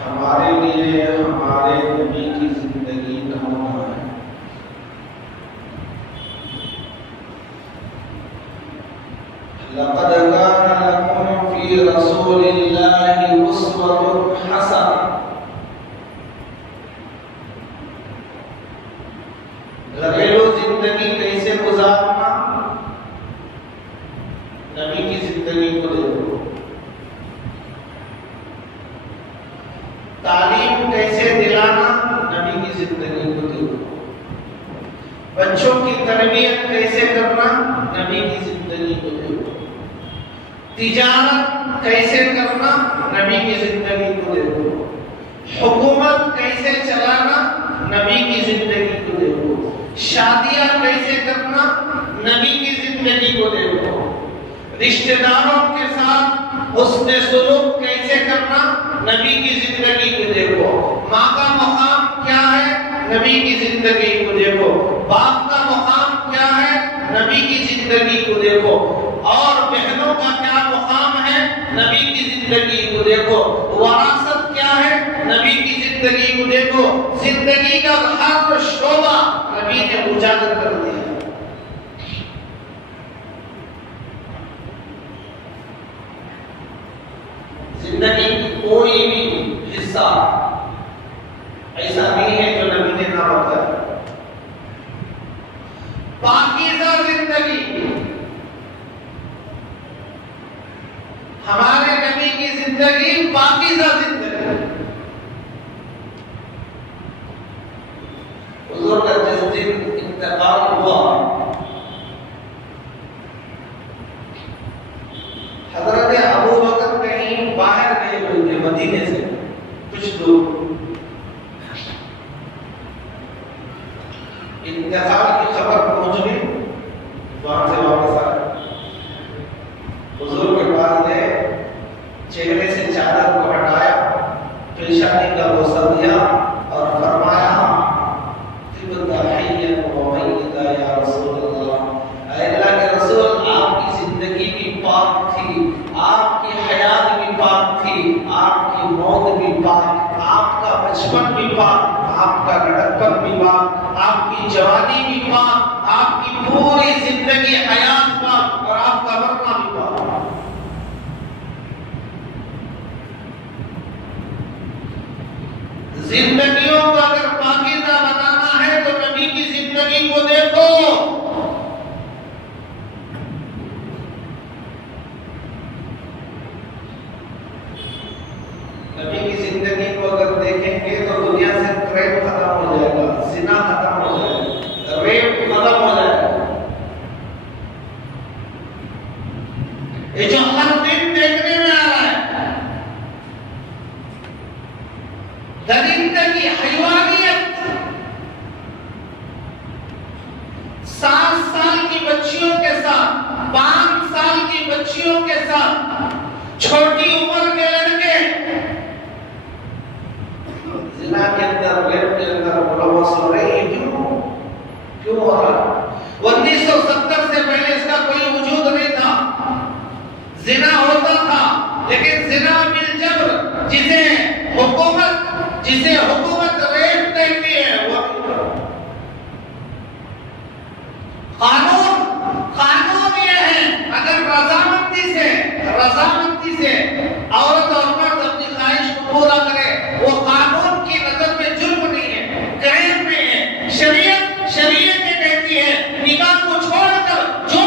हमारे लिए हमारे नबी की जिंदगी नमूना है। लक़द कान लकुम फ़ी रसूलिल्लाहि उस्वतुन हसना। घरेलू जिंदगी कैसे गुजारना, नबी की जिंदगी को देखो। तालीम कैसे दिलाना, नबी की जिंदगी को देखो। बच्चों की तरबियत कैसे करना, नबी की जिंदगी को देखो। तिजारत कैसे करना, नबी की जिंदगी को देखो। हुकूमत कैसे चलाना, नबी की जिंदगी को देखो। शादियां कैसे करना, नबी की जिंदगी को देखो। रिश्तेदारों के साथ हुस्न सुलूक कैसे करना, नबी की जिंदगी को देखो। माँ का मकाम क्या है, नबी की जिंदगी को देखो। बाप का मकाम क्या है, नबी की जिंदगी को देखो। और बहनों का क्या मकाम है, नबी की जिंदगी को देखो। वरासत क्या है, नबी की जिंदगी को देखो। जिंदगी का हर शोबा नबी ने उजागर कर दिया। जिंदगी की कोई भी हिस्सा ऐसा नहीं है जो नबी ने ना बताया। पाकीज़ा जिंदगी, हमारे नबी की जिंदगी पाकीज़ा जिंदगी। हुजूर का जिस दिन इंतकाल हुआ, हजरत अबू बकर कहीं बाहर गए हुए थे मदीने से कुछ दूर। इंतकाल की खबर पहुंच गई, वहां से वापस आ गए। हुजूर के पास गए, चेहरे से चादर को हटाया, पेशानी का बोसा दिया और फरमाया या रसूल अल्लाह, अल्लाह के रसूल, आपकी जिंदगी भी पाक थी, आपकी हयात भी पाक थी, आपकी मौत भी पाक, आपका बचपन भी पाक, आपका लड़कपन भी पाक, आपकी जवानी भी पाक, आपकी पूरी जिंदगी हयात पाक और आपका मरना भी पाक। जिंदगियों को अगर पाकीज़ा बनाना है तो नबी की जिंदगी को देखो। नबी की जिंदगी को अगर देखेंगे तो दुनिया से क्राइम खत्म हो जाएगा, जिना खत्म हो जाएगा, रेप खत्म हो जाएगा। ये जो हर दिन देखने में आ रहा है, दरिंदगी, हयवानियत, 7 साल की बच्चियों के साथ, 5 साल की बच्चियों के साथ, छोटी उम्र के लड़के जिना के अंदर, रेप के अंदर मुलव्वस हो रहे हैं। क्यों हो रहा है? 1970 से पहले इसका कोई वजूद नहीं था। जिना होता था, लेकिन जिना बिल जबर, जिसे हुकूमत रेप कहती है, वो कानून ये है, अगर रजामंदी से औरत और मर्द अपनी ख्वाहिश को पूरा करे, वो कानून की नजर में जुर्म नहीं है, क्राइम नहीं है। शरीयत ये कहती है, निकाह को छोड़कर जो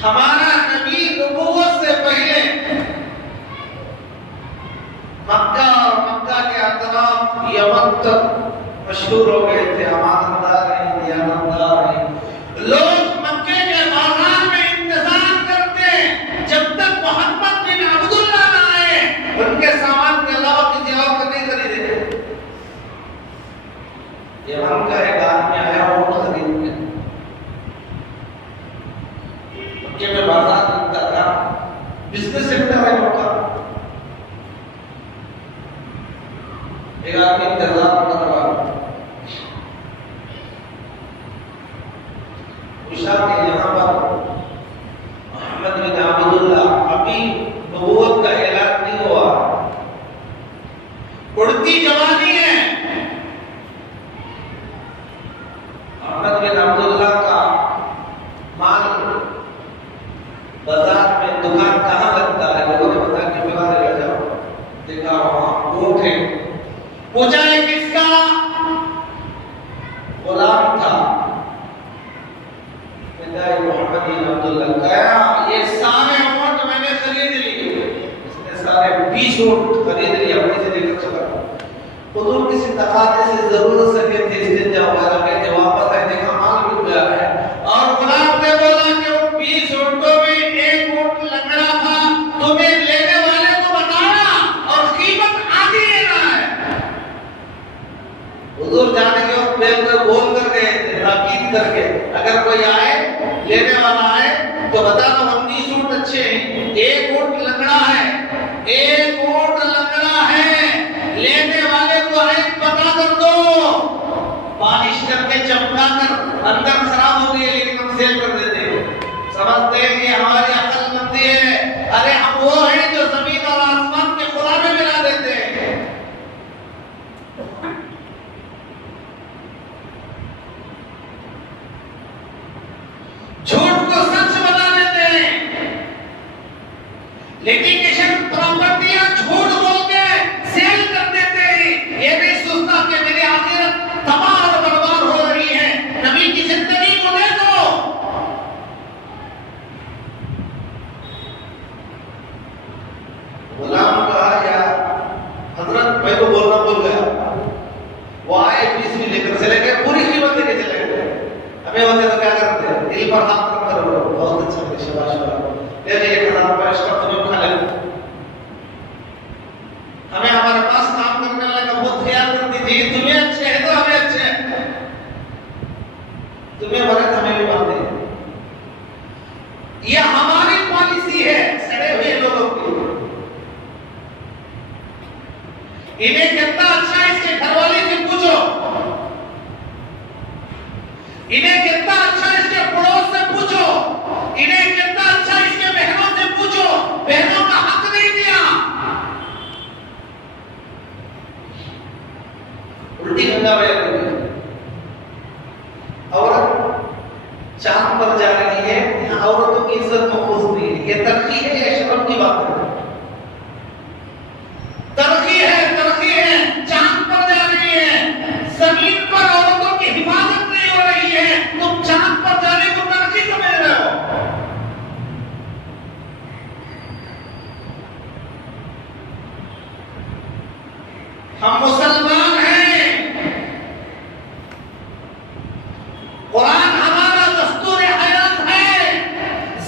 हमारा नबी नबूवत से पहले मक्का और मक्का के अतराफ यमन तक मशहूर हो गए थे। अमानतदार हैं, दयानतदार हैं। लोग मक्के के बाजार में इंतजार करते जब तक मोहम्मद बिन अब्दुल्लाह ना आए, उनके सामान के अलावा किसी और को नहीं खरीदे। यमन का एक आदमी आया ऊँट खरीदने, मक्के में बाजार लगता था, बिजनेस सेक्टर है ऊँट का। एक आदमी इंतजार कर रहा, पूछा कि यहाँ पर मोहम्मद बिन अब्दुल्लाह अभी नबूवत का ऐलान नहीं हुआ, उड़ती जवानी है। मोहम्मद बिन अब्दुल्लाह का माल बाजार में दुकान कहाँ लगता है? लोगों ने बताया कि फला जगह जाओ। देखा वहाँ ऊँट है। पूछा है किसका? गुलाम था मोहम्मद बिन अब्दुल्लाह। कहा ये सारे ऊँट मैंने खरीद लिए। इसने सारे 20 ऊँट खरीद लिए, अपने से लेकर चला। हुजूर किसी तकाजे से जरूरत सके थे, इस्तिंजा वगैरह के थे, वापस आए, देखा माल बिक गया है। और गुलाम ने बोला कि उन 20 ऊँटों में एक ऊँट लंगड़ा था, तुम्हें लेने वाले को बताया और कीमत आधी लेना है। हुजूर जाने के वक्त बैल को बोल कर गए थे, ताकीद करके, अगर कोई आए लेने वाला आए तो बताना 19 ऊँट अच्छे हैं, एक ऊँट लंगड़ा है, एक ऊँट लंगड़ा है, लेने वाले को आए पता कर दो। बारिश करके चमका कर अंदर खराब हो गई है, लेकिन हम सेल कर देते हैं, समझते हैं कि हमारी अक्लमंदी है। अरे हम वो हैं जो जमीन और आसमान के खुदा में मिला देते हैं। झूठ को सच बना देते हैं, लिटिगेशन प्रॉपर्टियां झूठ बोल के सेल कर देते हैं। ये नहीं सोचता कि मेरी आखिरत तबाह और बर्बाद हो रही है। नबी की जिंदगी को देखो, गुलाम कहा यार हजरत मैं तो बोलना भूल गया। वो आए 20 भी लेकर चले गए, पूरी कीमत लेके चले गए। हमें होते तो क्या करते हैं? दिल पर हाथ रख कर बोलो बहुत अच्छा है, शाबाश ले ले 1000 रुपए एक्स्ट्रा तुम्हें उठा ले। हमें हमारे पास काम करने वाले का बहुत ख्याल करती थी, तुम्हें अच्छे हैं तो हमें अच्छे हैं, तुम्हें मरे तो हमें भी मारते हैं। यह हमारी पॉलिसी है सड़े हुए लोगों की। इन्हें कितना अच्छा इसके घरवाले से पूछो, इन्हें कितना अच्छा इसके पड़ोस से पूछो, इन्हें कितना अच्छा इसके बहनों से पूछो, बहनों का हक नहीं दिया। उल्टी गंगा बह रही है, औरत चांद पर जा रही है, यहाँ औरतों की इज्जत महफूज नहीं है। ये तरक्की है या शर्म की बात है? तरक्की है, चांद पर जा रही है, जमीन पर औरतों की हिफाजत नहीं हो रही है, तुम चांद पर जाने को तरक्की समझ रहे हो। हम मुसलमान हैं, कुरान हमारा दस्तूर हयात है,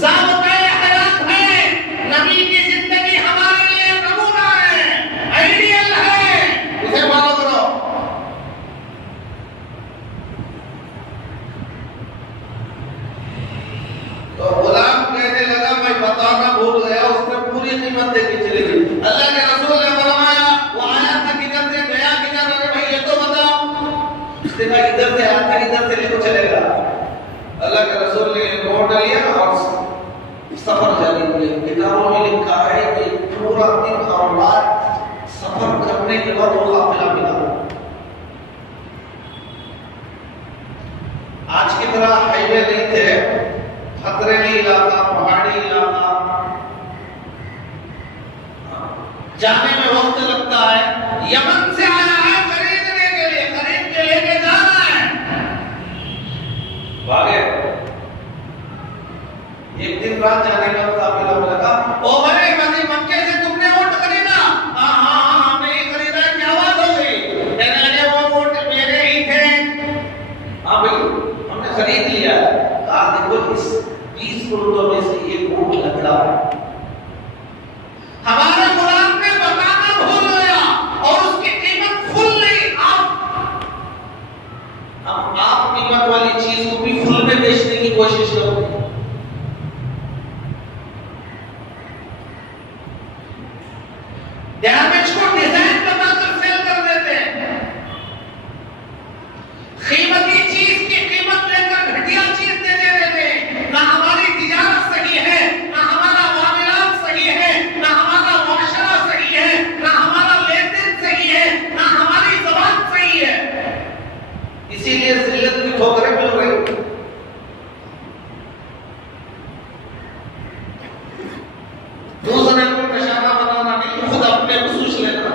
ज़ाबता हयात है, नबी की जिंदगी हमारे लिए नमूना है, आइडियल है, उसे फॉलो करो। तो गुलाम कहने लगा मैं बताना भूल गया, उसने पूरी कीमत देके चली गई। अल्लाह के रसूल ने फरमाया वो आया था किधर से, गया किधर? अरे भाई ये तो बताओ। उसने कहा इधर से आया था, इधर से लेकर चलेगा। अल्लाह के रसूल ने नोट लिया और सफर जारी किया। किताबों में लिखा है कि पूरा दिन और रात सफर करने के बाद वो काफिला मिला। आज की तरह हाईवे नहीं थे, खतरेली इलाका, पहाड़ी इलाका, जाने में वक्त लगता है। यमन से आया है खरीदने के लिए, खरीद के लेके जाना है। भागे एक दिन तीसरी बार जाने का काफिला लगा, ओ भाई मक्के से तुमने ऊंट खरीदा? हाँ हाँ हाँ हमने ही खरीदा। क्या बात हो गई? कहने लगे वो ऊंट मेरे ही थे। हाँ भाई हमने खरीद लिया। कहा देखो इस 20 ऊंटों में से एक ऊंट लकड़ा है, हमारे गुलाम ने बताना भूल गया और उसकी कीमत फुल नहीं। आप कीमत वाली चीज को भी फुल में बेचने की कोशिश करो। डैमेज को डिजाइन बनाकर सेल कर देते हैं। कीमती चीज की कीमत लेकर घटिया चीज दे देते हैं। ना हमारी तिजारत सही है, ना हमारा मामलात सही है, ना हमारा मुआशरा सही है, ना हमारा लेन-देन सही है, ना हमारी ज़बान सही है। इसीलिए जिल्लत की ठोकरें मिल रही। दूसरे को निशाना बनाना नहीं, खुद अपने को सोच लेना।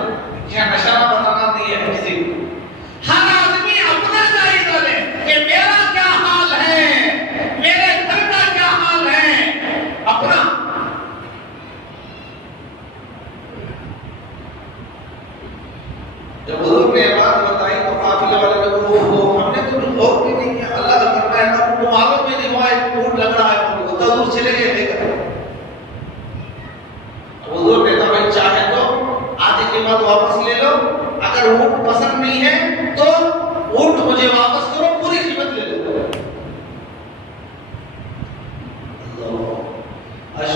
यह निशाना बनाना नहीं है किसी को। हर आदमी अपना जायजा ले कि मेरा क्या हाल है, मेरे घर का क्या हाल है, अपना। जब हुजूर ने बात बताई तो काफिले वाले लोग वो हमने तो कुछ और भी नहीं किया, अल्लाह का फरमान है, आपको मालूम भी नहीं हुआ एक ऊंट लग रहा है, वो तो दूर चले गए लेकर। हुजूर ने कहा भाई चाहे तो आधी कीमत वापस ले लो, अगर ऊंट पसंद नहीं है तो ऊंट मुझे वापस करो, पूरी कीमत ले लो।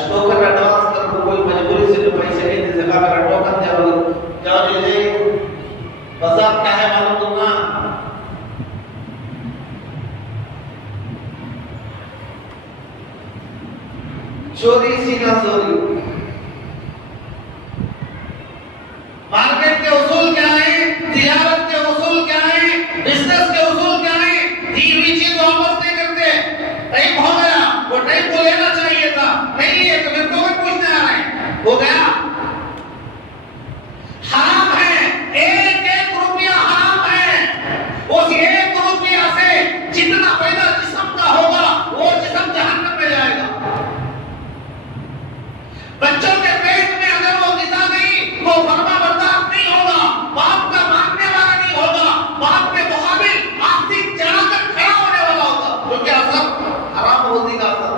टोकन एडवांस कर को कोई मजबूरी से तो पैसे नहीं दे सका, मेरा टोकन जाओ ले ले, बाजार क्या है मालूम दूंगा। चोरी सीना चोरी। मार्केट के उसूल क्या है, तिजारत के उसूल क्या है, बिजनेस के उसूल क्या है? दी हुई चीज वापस नहीं करते। टाइम हो गया, वो टाइम को लेना चाहिए था, नहीं लिए तो मेरे को पूछने आ रहे हैं, हो गया। हराम है, एक एक रुपया हराम है। उस एक रुपया से जितना पैदा जिस्म का होगा वो जिस्म जहन्नम में जाएगा। बच्चों के पेट में अगर वो गिज़ा नहीं तो फरमा बर्दाश्त नहीं होगा, बाप का मानने वाला नहीं होगा, बाप के मुकाबिल आस्तीन चढ़ाकर खड़ा होने वाला होगा, क्योंकि असर हराम रोजी का असर।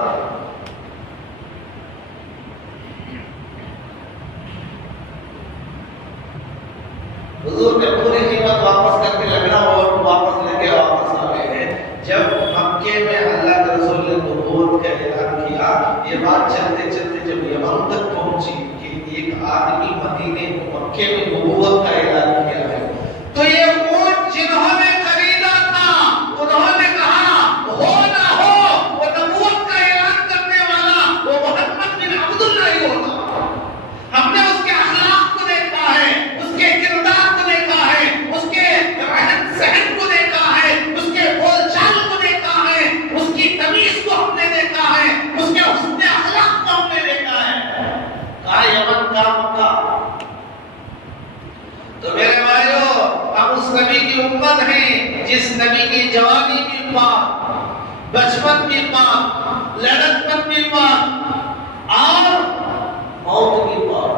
हुजूर ने पूरी कीमत वापस करके लगना और वापस लेके वापस आ गए हैं। जब मक्के में अल्लाह के रसूल ने नबूवत का ऐलान किया, ये बात चलते चलते जब यमन तक पहुंची कि एक आदमी मदीने मक्के में नबूवत का ऐलान किया है, तो ये ऊंट जिन्होंने खरीदा था उन्होंने कहा हो ना हो वो नबूवत का ऐलान करने वाला वो मोहम्मद बिन अब्दुल्लाह ही होगा। हमने उसके अखलाक को देखा है, उसके किरदार को देखा है, उसके रहन सहन को देखा है, उसके बोलचाल को देखा है, उसकी तमीज को हमने देखा है, उसके हुस्न अखलाक को हमने देखा है। कहा यमन का मक्का। तो मेरे भाइयों, हम उस नबी की उम्मत हैं जिस नबी की जवानी भी पाक, बचपन भी पाक, लड़कपन भी पाक और मौत भी पाक।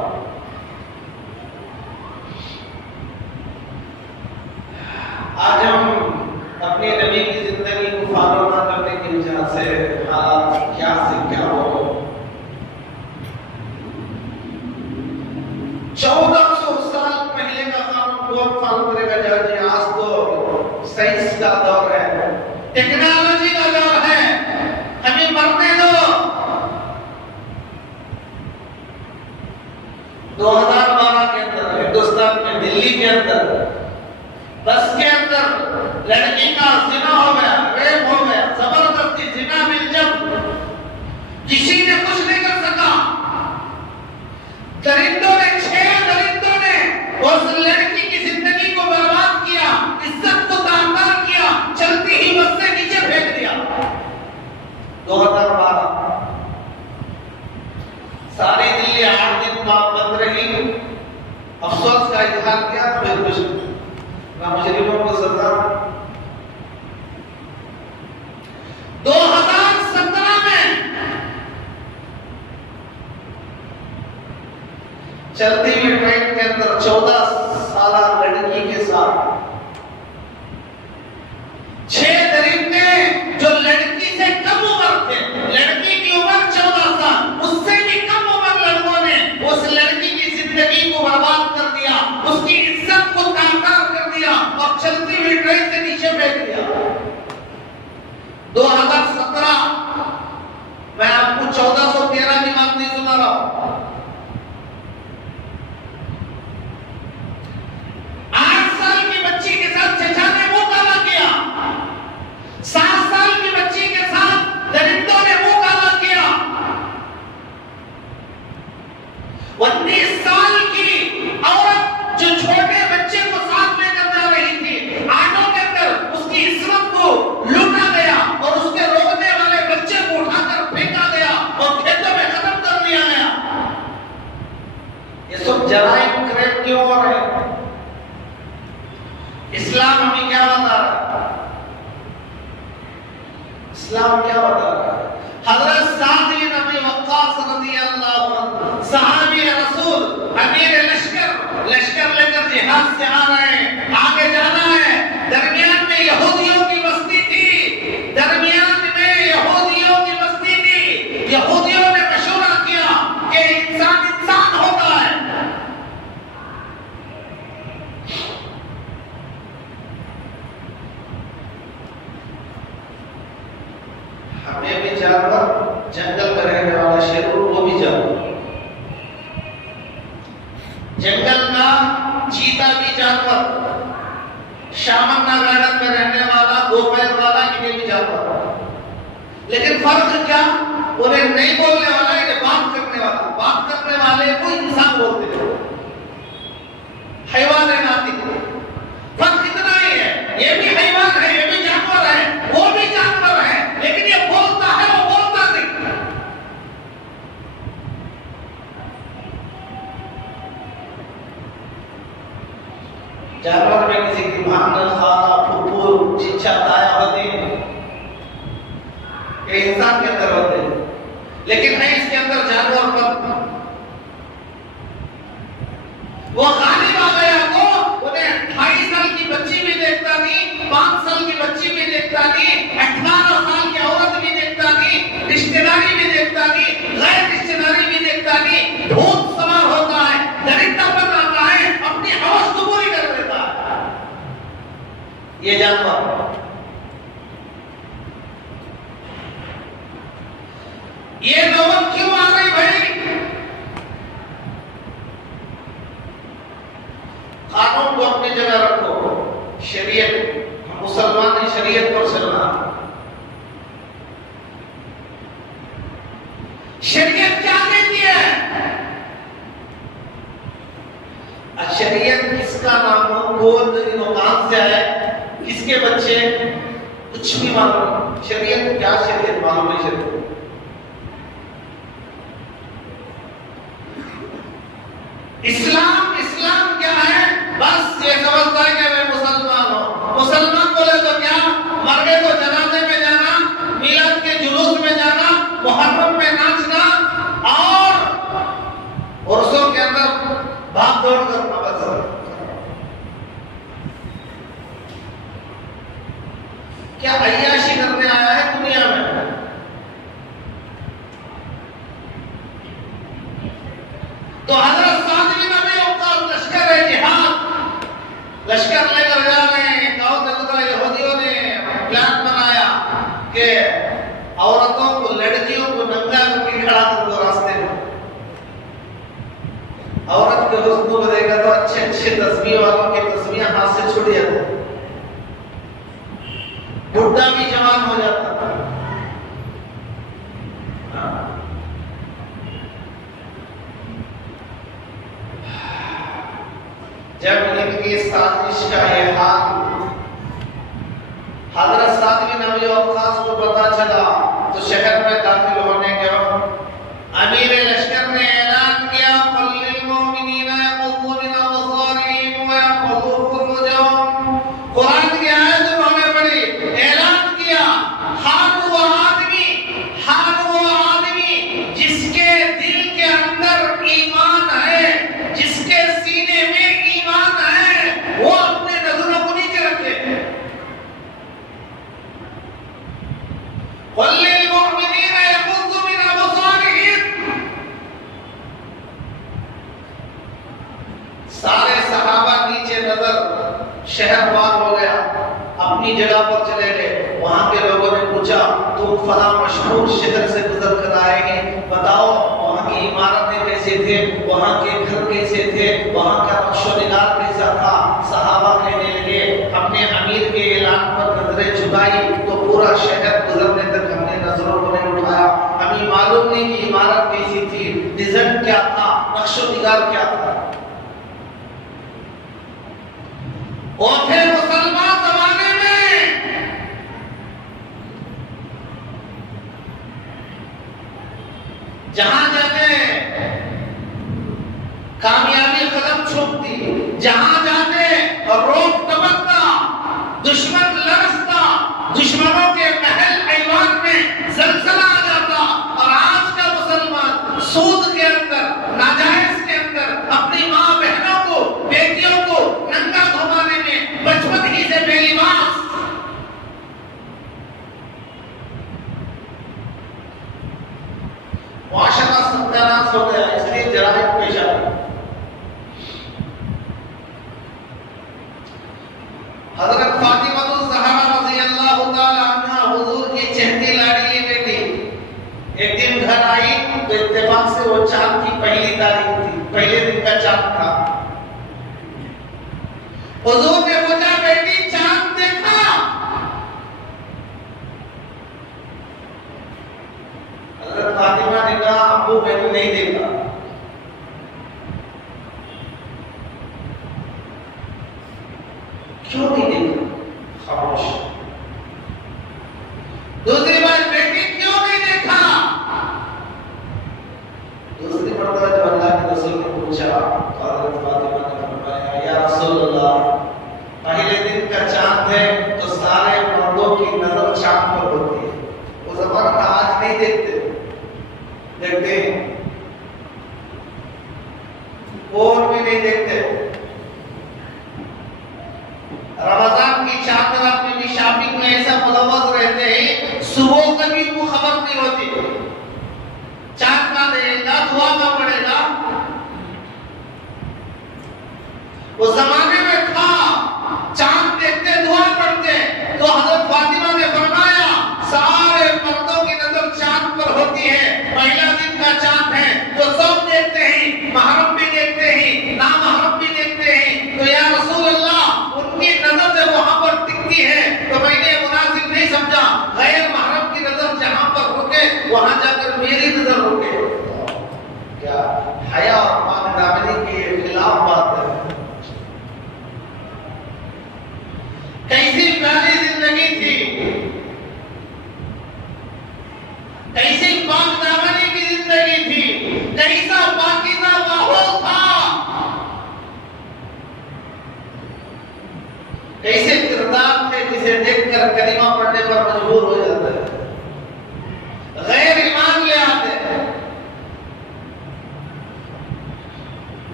आज हम अपने नबी की जिंदगी को फॉलो न करने की वजह से हालात क्या से क्या हो। 1400 साल पहले का कानून कौन फॉलो करेगा? जी आज तो साइंस का दौर है, टेक्नोलॉजी का दौर है, हमें मरने दो। 2012 के अंदर हिंदुस्तान में दिल्ली के अंदर बस के अंदर लड़की का जिना हो गया, रेप हो गया, जबरदस्ती जिना मिल जब किसी ने कुछ नहीं कर सका। दरिंदों ने 6 दरिंदों ने उस लड़की की जिंदगी को बर्बाद किया, इज्जत को तार-तार किया, चलती ही बस से नीचे फेंक दिया। 2012 सारी दिल्ली 8 दिन बंद रही। अफसोस का इजहार किया, फिर कुछ ना मुजरिमों को सजा। 2017 में चलती हुई ट्रेन के अंदर 14 साल लड़की के साथ 6 दरिंदे जो लड़की से कम उम्र थे, लड़की की उम्र 14 साल, उससे भी कम उम्र लड़कों ने उस लड़की की जिंदगी को बर्बाद कर दिया, उसकी इज्जत को तार-तार कर दिया और चलती हुई ट्रेन से नीचे फेंक दिया। 2017 मैं आपको 1413 की बात नहीं सुना रहा हूं। 8 साल की बच्ची के साथ चचा ने मुंह काला किया, 7 साल की बच्ची के साथ दरिंदों ने मुंह काला किया, 19 साल की औरत जो छोटे बच्चे को साथ लेकर जा रही थी, ऑटो के अंदर उसकी इस्मत को लूटा गया और उसके रोकने वाले बच्चे को उठाकर फेंका गया और खेतों में खत्म कर दिया गया। ये सब जराइम क्राइम क्यों हो रहे हैं? इस्लाम हमें क्या बता रहा है? इस्लाम क्या बता रहा है? हजरत साद बिन अबी वक्कास रज़ियल्लाहु अन्हु सहाबी रसूल, अमीर लश्कर लेकर जिहाद से आ रहे हैं, आगे जाना है। दरमियान में यहूदियों की बस्ती थी, दरमियान में यहूदियों की बस्ती थी। यहूदियों ने मशवरा किया कि इंसान इंसान होता है। हमें भी जानवर, जंगल में रहने वाला शेर वो भी जानवर, जंगल का चीता भी जानवर, शामन्ना गार्डन में रहने वाला दोपहर वाला इन्हें भी जानवर। लेकिन फर्क क्या? उन्हें नहीं बोलने वाला, इन्हें बात करने वाला। बात करने वाले को इंसान बोलते थे, हैवान है नाती। फर्क इतना ही है, ये भी हैवान है, ये भी जानवर है, वो भी जानवर है, लेकिन ये बोलता है, वो बोलता नहीं। जानवर में किसी की भागना, खाना, फुफू, चिच्चा, ताया होते हैं, ये इंसान के अंदर होते हैं, लेकिन नहीं इसके अंदर जानवर पर वो गालिब आ गया तो उन्हें 2.5 साल की बच्ची भी देखता नहीं, 5 साल की बच्ची भी देखता नहीं, 18 साल की औरत भी देखता नहीं, रिश्तेदारी भी देखता नहीं, गैर रिश्तेदारी भी देखता नहीं। भूत सवार होता है, दरिद्र पर आता है, अपनी हवस को पूरी कर देता है। ये जानवर, ये नौबत क्यों आ रही भाई? कानून को अपनी जगह रखो, शरीयत, मुसलमान ने शरीयत पर चलना। शरीयत क्या कहती है? शरीयत किसका नाम हो, कौन कहां से आए, किसके बच्चे, कुछ भी मालूम। शरीयत क्या, शरीयत मालूम नहीं। शरीयत इस्लाम क्या है? बस ये समझता है कि मैं मुसलमान हूं। मुसलमान बोले तो क्या? मरने को जनाजे में जाना, मिलाद के जुलूस में जाना, मुहर्रम में नाचना और उर्सों के अंदर भाग दौड़ करना। बस क्या अय्याशी करने आया है दुनिया में? तो हजरत साद बिन अबी वक्कास लश्कर है जिहाद, लश्कर लेकर जा रहे हैं। गांव के अंदर यहूदियों ने प्लान बनाया कि औरतों को, लड़कियों को नंगा करके खड़ा कर दो रास्ते में। औरत के हुस्न को देखा तो अच्छे तस्बीह वालों की तस्बीह हाथ से छूट जाती, बुढ़ा भी जवान हो जाता। जब इनकी साजिश का ये हाल हजरत साद बिन अबी वक्कास को पता चला तो शहर में दाखिल होने के वक्त अमीर लश्कर ने ऐलान किया, कुल्लिल मोमिनीना यग़ुद्दू मिन अबसारिहिम व यहफ़ज़ू फ़ुरूजहम। कुरान की आयत उन्होंने पढ़ी, ऐलान किया, हाल वो आदमी जिसके दिल के अंदर ईमान है, वल्लिल मुमिनीना यगुद्दू मिन अबसारिहिम। सारे सहाबा नीचे नजर, शहर पार हो गया, अपनी जगह पर चले गए। वहां के लोगों ने पूछा, तुम फला मशहूर शहर से गुजर कर आए हैं, बताओ वहां की इमारतें कैसे थे, वहां के घर कैसे थे, वहां का नक्शो-निगार कैसा था। सहाबा कहने लगे, अपने अमीर के ऐलान पर नजरें झुकाई तो पूरा शहर गुजरने तक हमने नजरों को नहीं उठाया, हमें मालूम नहीं कि इमारत कैसी थी, डिजाइन क्या था, नक्शो-निगार क्या था। और फिर मुसलमान जमाने में जहां जाते कामयाबी कदम छूटती, जहां जाते रोक टपकता, दुश्मन लरसता, दुश्मनों के महल ऐवान में जलजला आ जाता। और आज का मुसलमान सूद के अंदर, नाजायज के अंदर अपनी माँ बहनों को, बेटियों को नंगा घुमाने में बचपन ही से बेलिबास, माशरा सत्यानाश हो गया। इसलिए जराइम पेश आ गए। हजरत फातिमा ज़हरा रज़ियल्लाहु ताला अन्हा हुजूर की चहती लाडली बेटी एक दिन घर आई तो इत्तेफाक से वो चांद की पहली तारीख थी, पहले दिन का चांद था। हुजूर ने पूछा, बेटी चांद देखा? हजरत फातिमा ने कहा, अब्बू मैंने नहीं देखा। क्यों नहीं देखा? खामोश। दूसरी बार, बेटी क्यों नहीं देखा? दूसरी मर्तबा जब अल्लाह के रसूल ने पूछा, हजरत फातिमा ने फरमाया, या रसूल अल्लाह, पहले दिन का चांद है तो सारे मर्दों की नजर चांद पर होती है। वो जमाना था, आज नहीं देखते, देखते हैं, और भी नहीं देखते। रमजान की चादर अपनी भी शॉपिंग में ऐसा मुलव्वस रहते हैं, सुबह कभी वो खबर नहीं होती। चांद का देगा, दुआ का पड़ेगा। उस जमाने में था, चांद देखते दुआ पढ़ते। तो हजरत फातिमा ने फरमाया, सारे मर्दों की नजर चांद पर होती है। पहला दिन का चांद है तो सब देखते हैं, महरम भी देखते हैं, ना महरम भी देखते हैं। तो या रसूल अल्लाह, उनकी नजर जब वहां पर टिकती है तो मैंने मुनासिब नहीं समझा गैर महरम की नजर जहां पर रुके वहां जाकर मेरी नजर रुके। क्या हया और पाक-दामनी के खिलाफ बात है। कैसी प्यारी जिंदगी थी, कैसी पाक-दामनी की जिंदगी थी, कैसा पाकीज़ा माहौल था, कैसे किरदार थे जिसे देखकर कलिमा पढ़ने पर मजबूर हो जाता है, गैर ईमान ले आते हैं।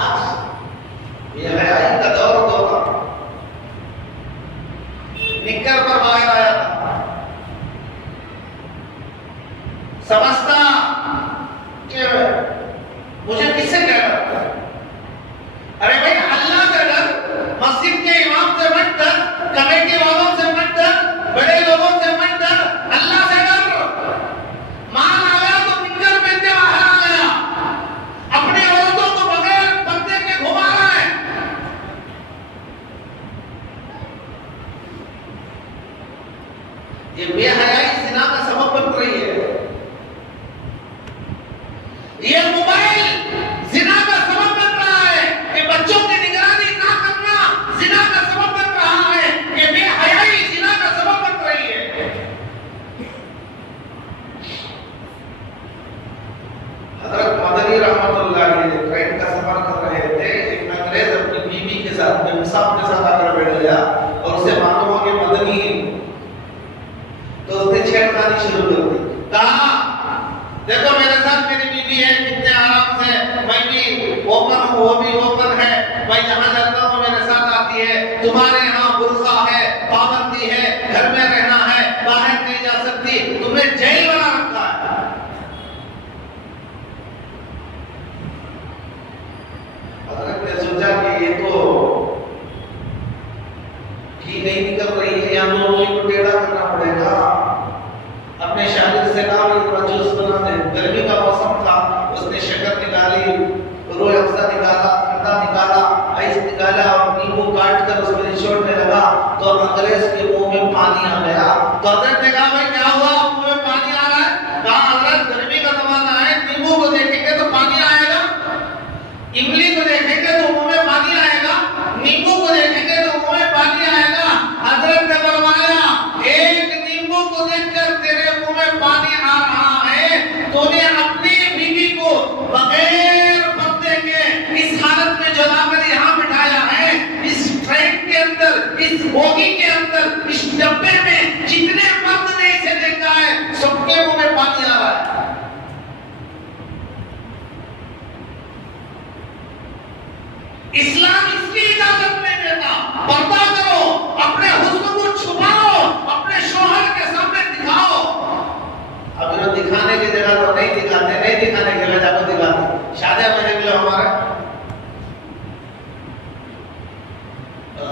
आज ये हयाई का दौर होगा। निक्कर पर बाहर आया था, समझता कि मुझे किससे कह रहा था? अरे भाई, अल्लाह से डर, मस्जिद के इमाम से मत डर, कमेटी वालों से मत डर, बड़े लोगों से मत डर, अल्लाह से डर। मान आ गया तो निक्कर पहनते बाहर आ गया, अपनी औरतों को बगैर पर्दे के घुमा रहा है। ये बेहयाई ज़िना का सबब बन रही है। ये मोबाइल ज़िना का सबब बन रहा है कि बच्चों की निगरानी ना करना ज़िना का सबब बन रहा है। ये बेहयाई ज़िना का सबब बन रही है। हज़रत मदनी रहमतुल्लाह अलैह ट्रेन का सफर कर रहे थे। एक अंग्रेज अपनी बीवी के साथ, इंसाफ के साथ आकर बैठ गया और उसे मालूम हो कि मदनी, तो उसने छेड़खानी शुरू कर दी। कहा, देखो मेरे साथ मेरी बीवी है, कितने आराम से, मैं भी ओपन हूँ, वो भी ओपन है, मैं जहाँ जाता हूँ मेरे साथ आती है, तुम्हारे यहाँ बुर्का है, पाबंदी घी नहीं निकल रही है, यहाँ दोनों को टेढ़ा करना पड़ेगा। अपने शागिर्द से कहा थोड़ा जूस बना दे। गर्मी का मौसम था, उसने शक्कर निकाली, रूह अफ़ज़ा निकाला, ठंडा निकाला, आइस निकाला और नींबू काट कर उसमें निचोड़ने लगा तो अंग्रेज के मुंह में पानी आ गया। तो हज़रत ने कहा भाई क्या हुआ, मुंह में पानी आ रहा है? कहा हज़रत गर्मी का ज़माना है, नींबू को देखेंगे तो पानी आएगा, इमली को देखेंगे तो मुंह में पानी आएगा, नींबू को देखेंगे तो मुंह में पानी आएगा। हज़रत ने फरमाया एक नींबू को देखकर तेरे मुंह में पानी आ रहा है, तूने अपनी बीवी को बगैर पर्दे के इस हालत में जलाकर यहाँ बिठाया है। इस ट्रेन के अंदर, इस बोगी के अंदर, इस डब्बे में जितने मर्द ने इसे देखा है सबके मुंह में पानी आ रहा है। इस्लाम इसकी इजाजत नहीं देता। पर्दा करो, अपने हुस्न को छुपाओ, अपने शौहर के सामने दिखाओ। अब जो दिखाने की जगह तो नहीं दिखाते, नहीं दिखाने के लिए जाकर दिखाते। शादी मेरे लिए हमारा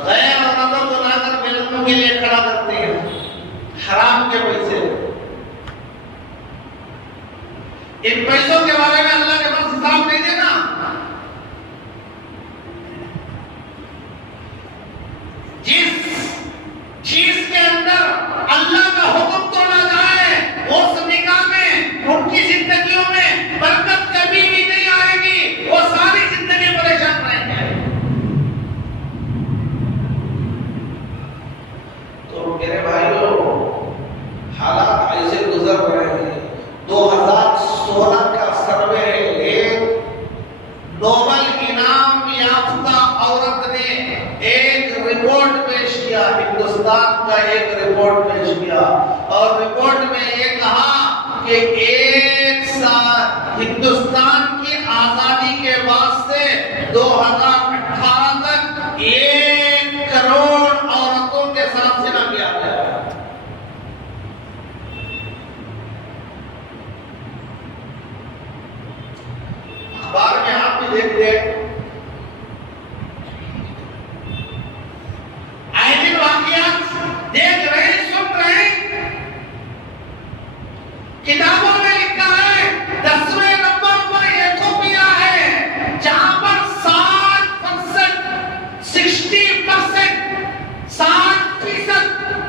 गैर नजर बनाकर बेलनों के लिए खड़ा करते हैं, हराम के पैसे। इन पैसों के बारे में अल्लाह के पास हिसाब नहीं देना। जिस चीज के अंदर अल्लाह का हुक्म तोड़ा जाए उस निकाह में उनकी जिंदगियों में बरकत कभी भी नहीं आएगी, वो सारी जिंदगी परेशान रहेंगे। तो मेरे भाइयों, हालात ऐसे गुजर रहे हैं। 2016 का सर्वे, एक नोबेल इनाम याफ्ता औरत ने एक रिपोर्ट पेश किया, हिंदुस्तान का एक रिपोर्ट पेश किया और रिपोर्ट में ये कहा कि एक साल हिंदुस्तान की आजादी के बाद से 2018 तक 1 करोड़ औरतों के साथ जिना किया गया। अखबार में आप भी देखते हैं, देख रहे, सुन रहे, किताबों में लिखा है 10वें नंबर पर इथियोपिया है, जहां पर 60%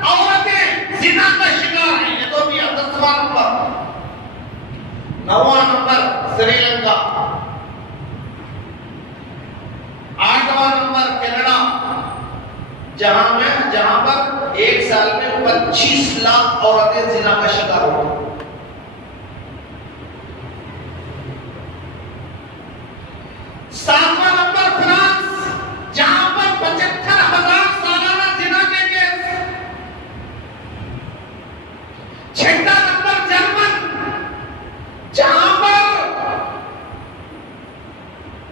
औरतें जिना का शिकार हैं। इथियोपिया 10वां नंबर। 9वां नंबर श्रीलंका, 8वां नंबर कनाडा, जहां पर एक साल में 25 लाख औरतें जिना का शिकार होती। 7वां नंबर फ्रांस, जहां पर 75,000 सालाना जिना के केस। 6वां नंबर जर्मन, जहां पर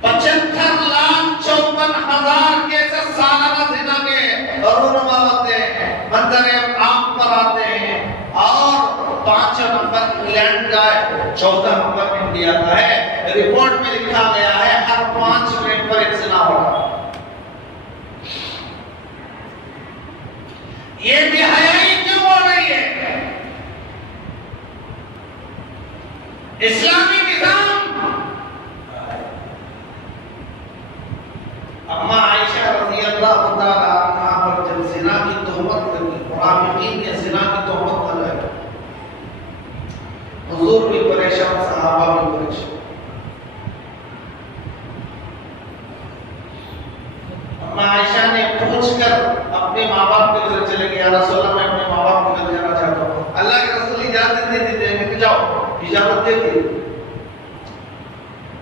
75,54,000 केसेस सालाना जिना के रोनमा होते हैं, मंजर आम पर आते हैं। और 5 नंबर इंग्लैंड का है, 14 नंबर इंडिया का है। रिपोर्ट में लिखा गया है हर 5 मिनट पर एक जिना होगा। ये बेहयाई क्यों हो रही है? इस्लामी निजाम अम्मा आयशा रज़ी अल्लाह तआला अन्हा पर जब जिना की तोहमत लगी, मुनाफिकीन ने जिना की तोहमत लगाई, हुजूर भी परेशान, सहाबा भी परेशान। अम्मा आयशा ने पूछकर अपने माँ-बाप के घर चले गए, या रसूलल्लाह मैं अपने माँ-बाप के घर जाना चाहता हूँ। अल्लाह के रसूल इजाजत नहीं देते कि जाओ, इजाजत देते।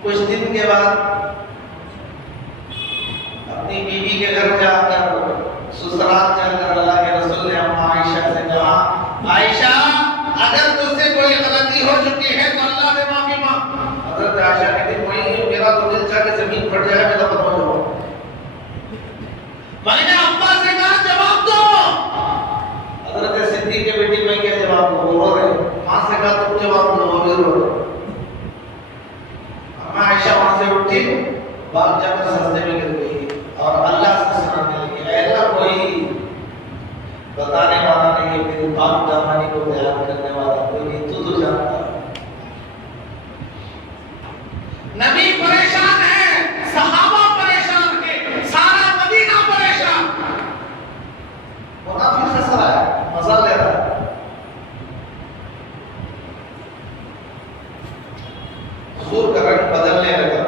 कुछ दिन के बाद अपनी बीवी के घर जाकर, ससुराल जाकर अल्लाह के रसूल ने अम्मा आयशा से कहा, आयशा अगर तुझसे कोई गलती हो चुकी है तो अल्लाह से माफी मांग। हज़रत आयशा कहती वही मेरा तो दिल चाहे कि जमीन फट जाए, मैं दफन हो जाऊं। मैंने अम्मा से कहा जवाब दो। हज़रत सिद्दीक़ के बेटी मैं क्या जवाब दूं, रो रहे। मां से कहा तुम जवाब दो, वो भी रो रहे। अम्मा आयशा वहां से उठी, भाग जाकर सजदे में गिर गई और अल्लाह से सुनाने लगी, ऐ अल्लाह कोई बताने वाला नहीं है, मेरी पाक दामनी को बयान करने वाला कोई नहीं, तू तो जानता। नबी परेशान है, सहाबा परेशान है, सारा मदीना परेशान। मुनाफिक हंस रहा है, मजा ले रहा है। हुजूर का रंग बदलने लगा,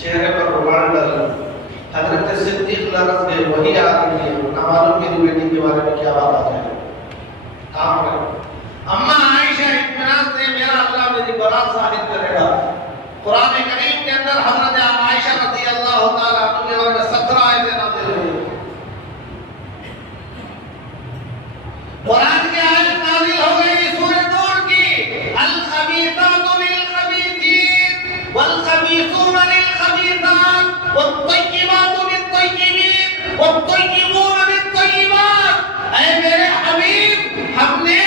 चेहरे पर रुमाल डाला। हजरत सिद्दीक लरज़ गए, वही आ रही है, ना मालूम मेरी बेटी के बारे में क्या बात आ जाए। काम करें अम्मा आयशा इत्मीनान से, मेरा अल्लाह मेरी बरात साबित करेगा। कुरान करीम के अंदर हजरत आयशा रज़ियल्लाहु ताला अन्हा के बारे में 17 आयतें नाज़िल हुई। कुरान की आयत नाज़िल हो गई सूरह नूर की, अल खबीसातु लिल खबीसीन वल खबीसूना लिल खबीसात वत तय्यिबातु लित तय्यिबीन वत तय्यिबूना लित तय्यिबात। ऐ मेरे हबीब, हमने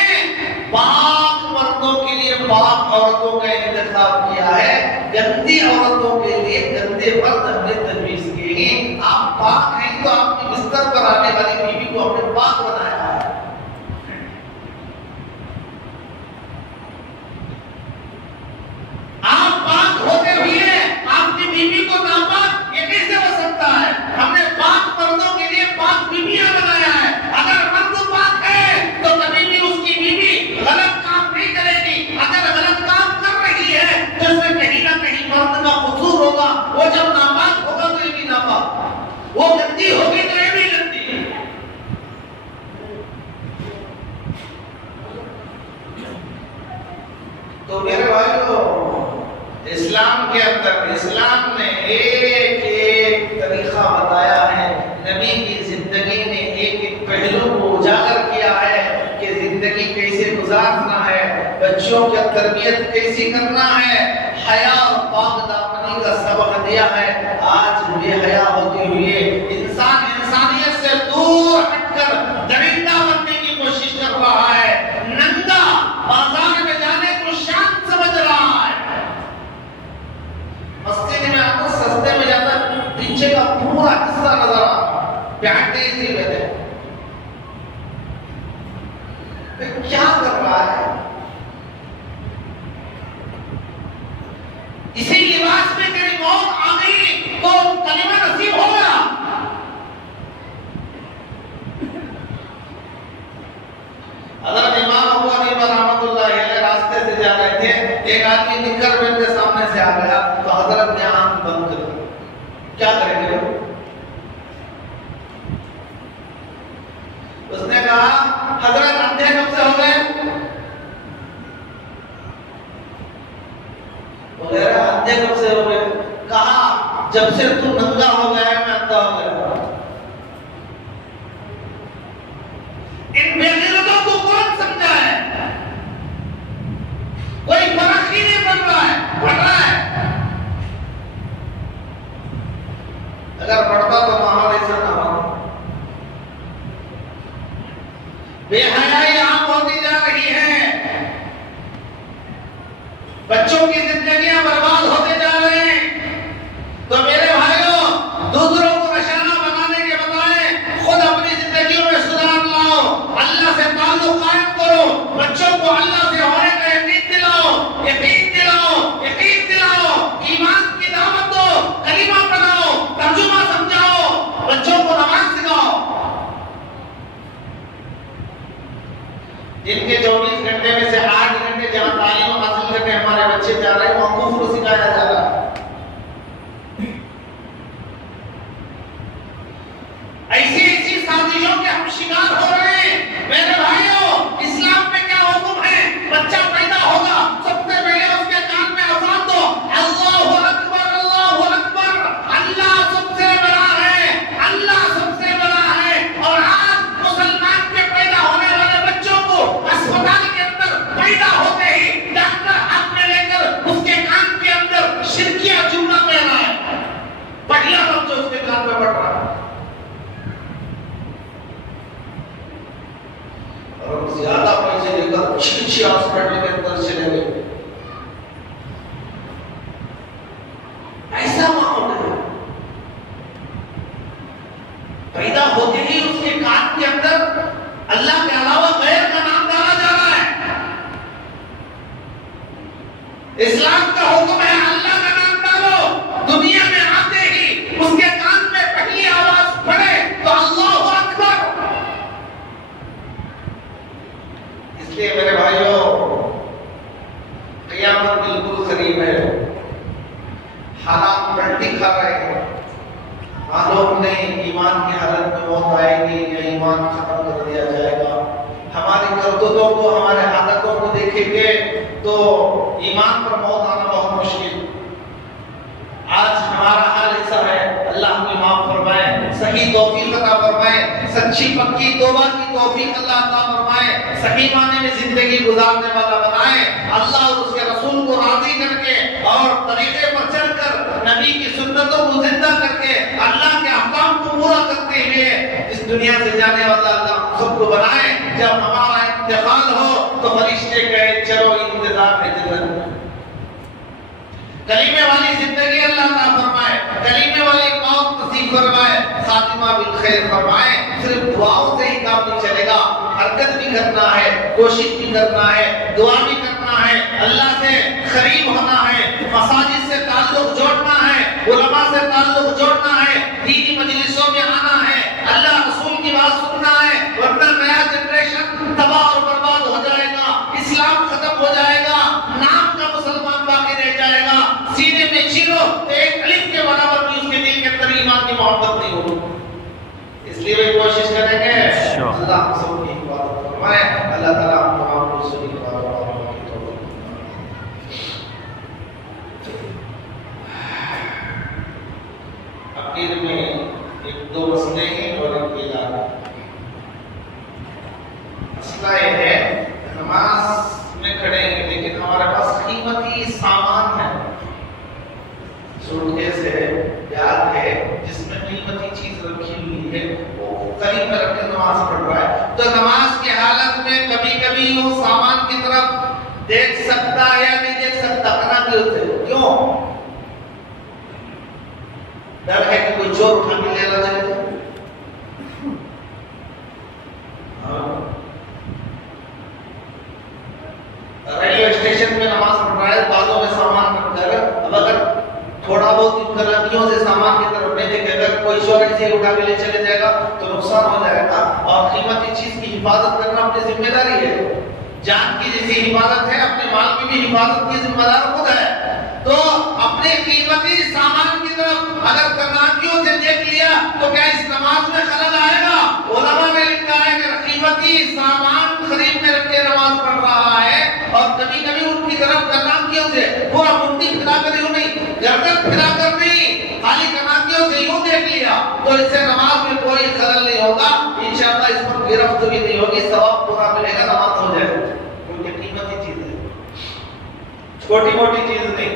पाक मर्दों के लिए पाक औरतों का इंतखाब किया है, गंदी औरतों के लिए गंदे मर्द हमने तजवीज किए हैं। आप पाक हैं तो आपके बिस्तर पर आने वाली बीवी को हमने पाक बनाया है। आप पाक होते हुए आपकी बीवी को नापाक ये कैसे हो सकता है? हमने पाक मर्दों के लिए पाक बीवियां बनाया है। अगर मर्द पाक है तो कभी भी उसकी बीवी गलत काम नहीं करेगी। अगर गलत काम कर रही है तो इसमें कहीं ना कहीं मर्द का कसूर होगा। वो जब नापाक होगा तो ये भी नापाक, वो गंदी होगी तो ये भी गंदी। तो मेरे भाइयों, इस्लाम के अंदर इस्लाम ने एक एक तरीका बताया है। नबी की जिंदगी ने एक एक पहलू को उजागर किया है कि जिंदगी कैसे गुजारना है, बच्चों की तरबियत कैसे करना है, हया और पाक दामनी का सबक दिया है। आज बेहया होते हुए इंसान इंसानियत से दूर हटकर दरिंदा बनने की कोशिश कर रहा है, नंगा बाजार में जाने को शान समझ रहा है। मस्जिद में आता सस्ते में जाता, पीछे का पूरा हिस्सा नजर आता, बैठते इसी में क्या कर रहा है? इसी लिबास में तेरी मौत आ गई तो कलिमा नसीब होगा। हज़रत इमाम अबू हनीफा रहमतुल्लाह अलैह रास्ते से जा रहे थे, एक आदमी निकर पहन के सामने से आ गया तो हजरत ने आंख बंद कर दी। क्या करेंगे? उसने कहा, हजरत अंधे कब से हो गए? वो कह रहा अंधे कब से हो गए? कहा जब से तू नंगा हो गया है मैं अंधा हो गया। इन बेगैरतों को कौन समझा है? कोई फर्क ही नहीं पड़ रहा है। अगर पढ़ता तो माहौल ऐसा ना हो। बेहयाई आम होती जा रही है, बच्चों की जिंदगियां बर्बाद होते जा रहे हैं। तो मेरे भाइयों, दूसरों को निशाना बनाने के बजाय खुद अपनी जिंदगियों में सुधार लाओ, अल्लाह से ताल्लुक कायम करो, बच्चों को अल्लाह से होने का यकीन दिलाओ, यकीन दिलाओ, यकीन दिलाओ, ईमान की दावत दो, कलीमा पढ़ाओ, तर्जुमा समझाओ, बच्चों को नमाज सिखाओ। दिन के 24 घंटे में से 8 घंटे जहां तालीम हासिल करने हमारे बच्चे जा रहे हैं, वहां कुफ्र सिखाया जा रहा है। ऐसी ऐसी साजिशों के हम शिकार हो रहे हैं। मेरे भाइयों, इस्लाम में क्या हुक्म है? बच्चा पैदा होगा, सबसे पहले उसके कान में अज़ान दो, अल्लाहु अकबर, अल्लाहु अकबर, अल्लाह सबसे बड़ा है, अल्लाह सबसे बड़ा है। और आज मुसलमान के पैदा होने वाले बच्चों को अस्पताल के अंदर पैदा होते ही डॉक्टर हाथ में लेकर उसके कान के अंदर शिरकिया जुमला कह रहा है, बढ़िया वक्त जो उसके कान में पड़ रहा है। और ज्यादा पैसे लेकर अच्छी हॉस्पिटल के अंदर चले गए, ऐसा माहौल है। पैदा होते ही उसके कान के अंदर अल्लाह के अलावा गैर का नाम डाला जा रहा है। इस्लाम का हुक्म है अल्लाह का नाम डालो। दुनिया में आते ही उसके कान में पहली आवाज पड़े तो अल्लाहु अकबर। इसलिए मेरे भाइयों, क़यामत बिल्कुल करीब है। हालात पलटी खा रहे हैं। मालूम नहीं ईमान की हालत में मौत आएगी या ईमान खत्म कर दिया जाएगा। हमारी करतूतों को, हमारे हालतों को देखेंगे तो ईमान पर मौत आना बहुत मुश्किल। आज हमारा हाल ऐसा है। अल्लाह हमें माफ फरमाए, सही तौफीक अता फरमाए, सच्ची पक्की तौबा की तौफीक अल्लाह अता फरमाए, सही माने में जिंदगी गुजारने वाला बनाए। अल्लाह और उसके रसूल को राजी करके और तरीके पर चलकर नबी की सुन्नतों को जिंदा करके अल्लाह के अहकाम को पूरा करते हुए इस दुनिया से जाने वाला अल्लाह सबको बनाए। जब हमारा इंतकाल हो तो फरिश्ते कहे चलो इंतजार में जन्नत में। कलीमे वाली जिंदगी अल्लाह ना फरमाए, कलीमे वाली मौत नसीब फरमाए, खातिमा बिल खैर फरमाए। सिर्फ दुआओं से ही काम नहीं चलेगा, हरकत भी करना है, कोशिश भी करना है, दुआ भी करना है, अल्लाह से करीब होना है, मसाजिद से ताल्लुक जोड़ना है, उलमा से ताल्लुक जोड़ना है, दीनी मजलिसों में आना है, अल्लाह रसूल की बात सुनना है, वरना नया जनरेशन तबाह और बर्बाद हो जाएगा, इस्लाम खत्म हो जाएगा, नाम का मुसलमान बाकी रह जाएगा। सीने में चीरो तो एक अलिफ के बराबर भी उसके दिल के अंदर ईमान की मोहब्बत नहीं होगी। इसलिए वे कोशिश करेंगे अल्लाह हम सब की इबादत फरमाए। अल्लाह ताला हम तमाम को सही इबादत की तौफीक दे। आखिर में एक दो मसले हैं और इनके इलाज। मसला ये है नमाज में खड़े हैं लेकिन हमारे पास कीमती सामान है, सूटकेस है, बैग है जिसमें कीमती चीज रखी हुई है, वो करीब में रख के नमाज पढ़ रहा है। तो नमाज की हालत में कभी कभी वो सामान की तरफ देख सकता है या नहीं देख सकता, कना क्यों? डर है कि कोई चोर उठा के ले ला जाए। रेलवे स्टेशन में नमाज पढ़ रहा है, बालों में सामान रखकर, अब अगर थोड़ा बहुत गलतियों से सामान की तरफ नहीं देखेगा, कोई चोर इसे उठा के ले चले जाएगा तो नुकसान हो जाएगा। और कीमती चीज की हिफाजत करना अपनी जिम्मेदारी है। जान की जैसी हिफाजत है, अपने माल की भी हिफाजत की जिम्मेदार खुद है। तो अपने कीमती सामान की तरफ अगर तनाकियों से देख लिया तो क्या इस नमाज में खलल आएगा? उलमा ने लिखा है कि कीमती सामान खरीद में रख के नमाज पढ़ रहा है और कभी कभी उनकी तरफ तनाकियों से पूरा मुट्ठी फिरा कर यूं नहीं, गर्दन फिरा कर नहीं, खाली तनाकियों से यूं देख लिया तो इससे नमाज में कोई खलल नहीं होगा। इंशाअल्लाह इस पर गिरफ्त भी नहीं होगी, सवाब पूरा मिलेगा, नमाज हो जाएगी। क्योंकि कीमती चीज है, छोटी मोटी चीज नहीं।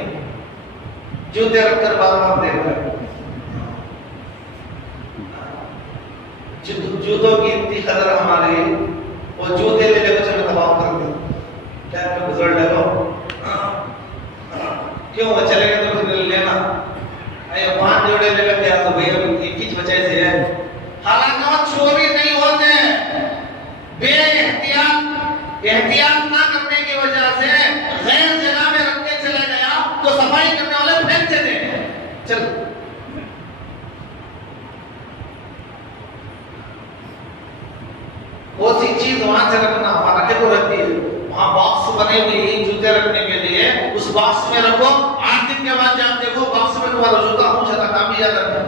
जूते रखकर बार-बार देख रहे हैं, जूतों की इतनी कदर हमारी, वो जूते ले लेकर चलो तबाह कर दे, क्या में गुजर लगो क्यों वो चलेगा तो फिर लेना। अरे 5 जोड़े ले लेते हैं तो भैया एक ही वजह से है। हालांकि चोरी नहीं होते, एहतियात ना करने की वजह से गैर जगह में रख के चले गया तो सफाई करने वाले फेंक देते हैं। चल वो सी चीज वहां से रखना, वहां रखे तो रहती है, वहां बॉक्स बने हुए हैं जूते रखने के लिए, उस बॉक्स में रखो। 8 दिन के बाद जब देखो बॉक्स में तुम्हारा जूता पूछा था काम भी याद रखना।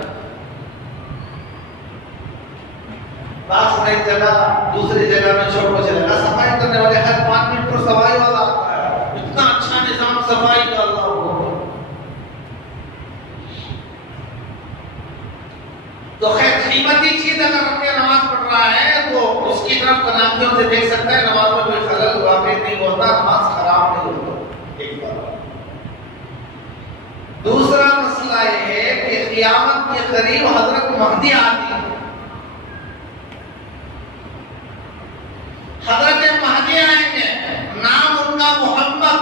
बॉक्स में एक जगह दूसरी जगह में छोड़ को चलेगा। सफाई करने वाले हर 5 मिनट पर सफाई वाला आता है। इतना अच्छा निजाम सफाई का अल्लाह हो। तो खैर कीमती चीज अगर रख के नमाज पढ़ रहा है तो उसकी तरफ तनाकियों से देख सकता है, नमाज में कोई खलल वाक़ई नहीं होता, नमाज खराब नहीं होता। एक बात। दूसरा मसला ये है कि क़यामत के करीब हजरत महदी आती है। हजरत महदी आएंगे, नाम उनका मोहम्मद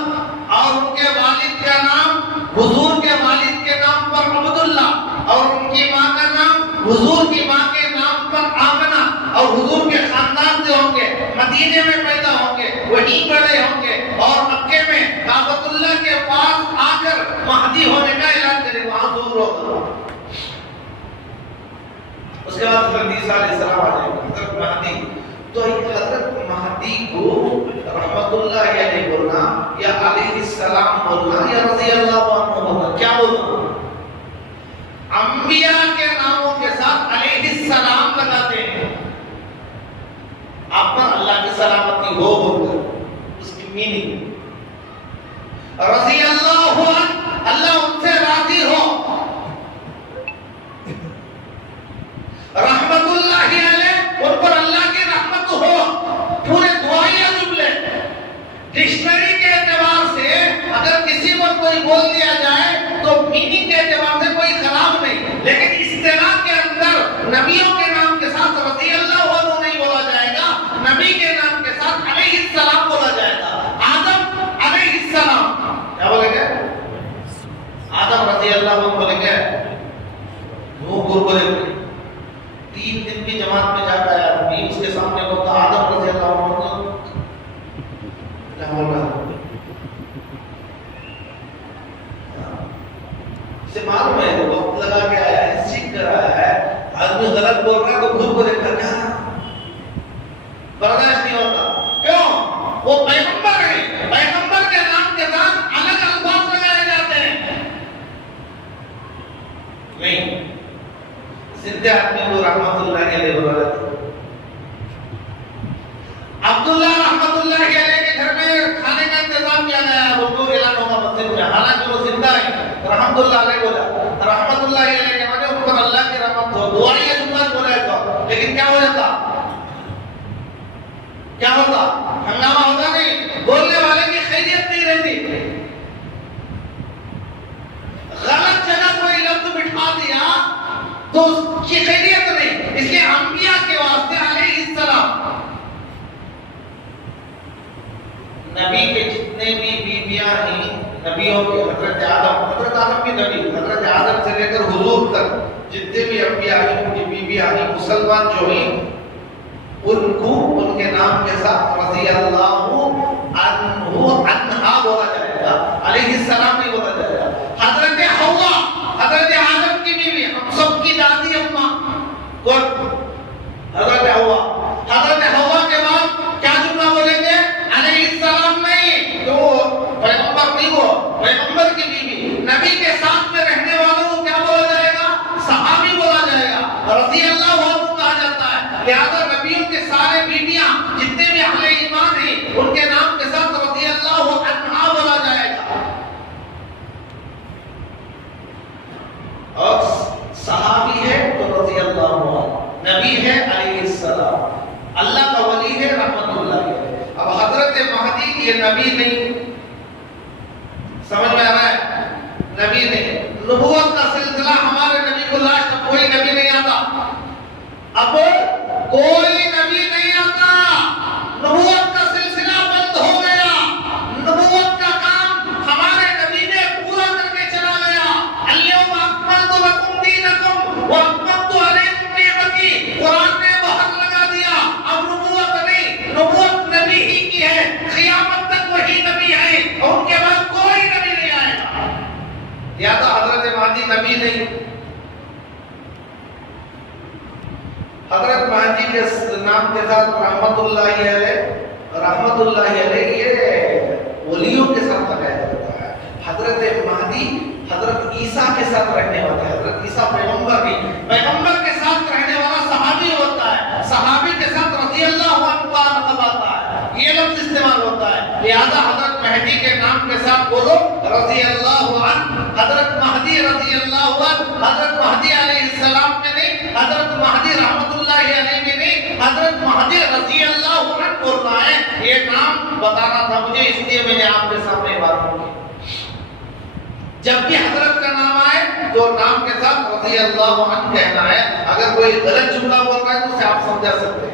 और उनके वालिद का नाम हुजूर के वालिद के नाम पर अब्दुल्ला और उनकी मां का नाम हुजूर की मां के नाम पर आमना और हुजूर के खानदान से होंगे। मदीने में पैदा होंगे, वहीं बड़े होंगे और मक्के में काबतुल्लाह के पास आकर महदी होने का ऐलान करेंगे, वहां दूर होगा। उसके बाद हज़रत ईसा अलैहिस्सलाम आ जाएंगे, हज़रत महदी। तो हज़रत महदी को रहमतुल्लाह अलैहि बोलना या अलैहिस्सलाम बोलना या रज़ियल्लाहु अन्हु बोलना, क्या बोलना? अंबिया के नामों के साथ अलैहिस्सलाम लगाते हैं। आप पर अल्लाह की सलामती हो बोलकर उसकी मीनिंग रज़ियल्लाहु अन्हु, अल्लाह उनसे राजी हो। रहमतुल्लाहि अलैहि, उन पर अल्लाह की रहमत हो। पूरे दुआया जुमले डिक्शनरी के एतबार से अगर किसी पर कोई बोल दिया जाए तो मीनिंग के एतबार से कोई खराब नहीं, लेकिन इस्तिलाह के अंदर नबियों के नाम के साथ रज़ियल्लाहु अन्हु नहीं बोला जाएगा, नबी के नाम के साथ अलैहिस्सलाम बोला जाएगा। आदम अलैहिस्सलाम क्या बोलेंगे? आदम रज़ियल्लाहु अन्हु बोलेंगे। नूह को बोलेंगे। 3 दिन भी जमात में जा पाया आदमी, उसके सामने बोलता आदम रज़ियल्लाहु अन्हु क्या बोल रहा है? इसे मालूम है, वक्त लगा के आया है, सीख कर आया है। आदमी गलत बोल रहा है तो खुद को देखकर क्या बर्दाश्त नहीं होता। क्यों? वो पैगंबर है, पैगंबर के नाम के साथ अलग अल्फाज लगाए जाते हैं। नहीं, जिंदे आदमी को रहमतुल्लाह अलैहि बोला जाता है। अब्दुल्ला रहमतुल्लाह अलैहि के घर में खाने का इंतजाम किया गया, उनको ऐलान होगा मस्जिद में, हालांकि वो जिंदा है। रहमतुल्लाह अलैहि बोला, रहमतुल्लाह अलैहि के माने उन पर अल्लाह की रहमत हो। दुआ ये जुमला बोला तो, लेकिन क्या हो जाता? क्या होता? हंगामा होता नहीं, बोलने वाले की खैरियत नहीं रहती। गलत जगह कोई लफ्ज बिठा दिया तो उसकी खैरियत नहीं। इसलिए अंबिया के वास्ते अलैहिस्सलाम, नबी के जितने भी बीबियां हैं, नबियों के हजरत आदम की नबी, हजरत आदम से लेकर हुजूर तक जितने भी अंबिया हैं, उनकी बीबियां हैं, मुसलमान जो हैं, उनको उनके नाम के साथ रज़ियल्लाहु अन्हु अन्हा बोला जाएगा, अलैहिस्सलाम नहीं बोला जाएगा। हजरत हव्वा, हजरत आदम की बीवी, हम सबकी दादी अम्मा कौन? हजरत हव्वा। हजरत हव्वा के बाद क्या जुमला बोलेंगे? अलैहिस्सलाम नहीं, तो पैगंबर नहीं, वो पैगंबर की बीवी। नबी के साथ में रहने वालों को क्या बोला जाएगा? सहाबी बोला जाएगा, रज़ियल्लाहु अन्हु कहा जाता है। लिहाजा नबियों के सारे बीवियां जितने भी अहले ईमान हैं, उनके नाम के साथ रज़ियल्लाहु अन्हा बोला जाएगा। और सहाबी है तो रज़ियल्लाहु अन्हु, नबी है अलैहिस्सलाम, अल्लाह का वली है रहमतुल्लाह अलैहि। अब हजरत महदी ये नबी नहीं, समझ में आ रहा है? नबी नहीं। नबूवत का सिलसिला हमारे नबी को लाश तक कोई नबी नहीं आता। अब कोई नबी नहीं आता, नबूवत का सिलसिला बंद हो गया। नबूवत का काम हमारे नबी ने पूरा करके चला गया। अल-यौमा अकमलतु लकुम दीनकुम व अतममतु अलैकुम निअमती, कुरान ने बहुत लगा दिया। अब नबूवत नहीं, नबूवत नबी ही की है, क़यामत तक वही नबी है, और उनके बाद कोई नबी नहीं आएगा। या तो हजरत महदी नबी नहीं। हजरत महदी के नाम के साथ रहमतुल्लाहि अलैहि, रहमतुल्लाहि अलैहि ये वलियों के साथ लगाया जाता है। हजरत महदी हजरत ईसा के साथ रहने वाला है। हजरत ईसा पैगंबर नहीं, पैगंबर के साथ रहने वाला सहाबी होता है, सहाबी के साथ रज़ियल्लाहु अन्हु का लक़ब आता है, ये लफ्ज इस्तेमाल होता है। लिहाजा हजरत महदी के नाम के साथ बोलो रज़ियल्लाहु अन्हु, हजरत महदी रज़ियल्लाहु अन्हु, हजरत महदी अलैहिस्सलाम में नहीं, हजरत महदी रहमतुल्लाहि अलैहि में नहीं, हजरत महदी रज़ियल्लाहु अन्हु बोलना है। ये नाम बताना था मुझे, इसलिए मैंने आपके सामने बात की। जब भी हजरत का नाम आए तो नाम के साथ रज़ियल्लाहु अन्हु कहना है। अगर कोई गलत जुमला बोल रहा है तो उसे आप समझा सकते हैं।